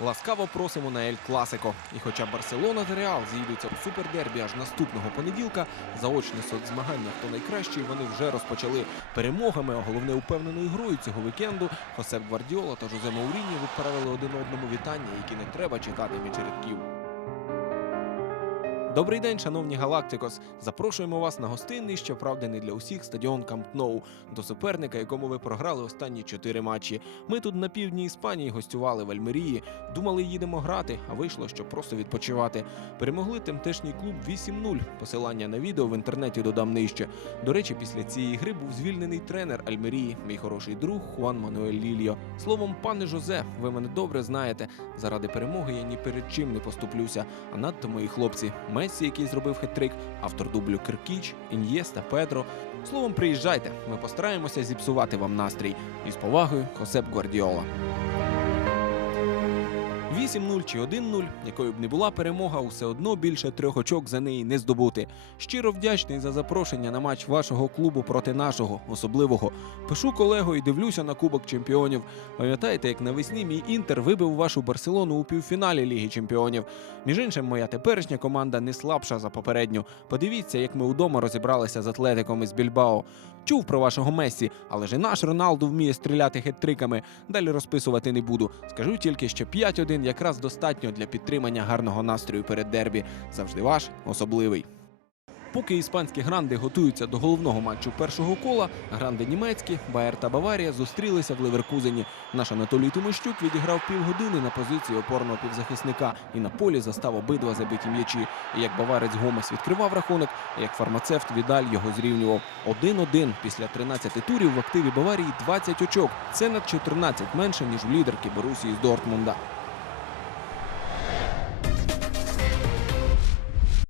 Ласкаво просимо на Ель Класико. І хоча Барселона та Реал зійдуться у супердербі аж наступного понеділка, заочні соцзмагання хто найкращий вони вже розпочали перемогами, а головне упевненою грою цього вікенду. Хосеп Гвардіола та Жозе Мауріні відправили один одному вітання, які не треба читати від рядків. Добрий день, шановні Галактикос. Запрошуємо вас на гостинний, щоправда, не для усіх стадіон Камп Ноу, до суперника, якому ви програли останні чотири матчі. Ми тут на півдні Іспанії гостювали в Альмерії. Думали, їдемо грати, а вийшло, що просто відпочивати. Перемогли темтешній клуб 8-0. Посилання на відео в інтернеті додам нижче. До речі, після цієї гри був звільнений тренер Альмерії, мій хороший друг Хуан Мануель Лільо. Словом, пане Жозе, ви мене добре знаєте. Заради перемоги я ні перед чим не поступлюся. А надто мої хлопці Мессі, який зробив хет-трик, автор дублю Киркіч, Ін'єста, Педро. Словом, приїжджайте. Ми постараємося зіпсувати вам настрій. І з повагою, Хосеп Гвардіола. 8-0 чи 1-0, якою б не була перемога, усе одно більше трьох очок за неї не здобути. Щиро вдячний за запрошення на матч вашого клубу проти нашого особливого. Пишу колего і дивлюся на Кубок Чемпіонів. Пам'ятаєте, як навесні мій інтер вибив вашу Барселону у півфіналі Ліги Чемпіонів. Між іншим, моя теперішня команда не слабша за попередню. Подивіться, як ми удома розібралися з атлетиком із Більбао. Чув про вашого Мессі, але ж і наш Роналду вміє стріляти хет-триками. Далі розписувати не буду. Скажу тільки, що 5-1 якраз достатньо для підтримання гарного настрою перед дербі. Завжди ваш особливий. Поки іспанські гранди готуються до головного матчу першого кола, гранди німецькі, Байер та Баварія зустрілися в Леверкузені. Наш Анатолій Тимощук відіграв півгодини на позиції опорного півзахисника і на полі застав обидва забиті м'ячі. Як баварець Гомес відкривав рахунок, як фармацевт Відаль його зрівнював. 1-1 після 13 турів в активі Баварії 20 очок. Це на 14 менше ніж у лідерки Борусії з Дортмунда.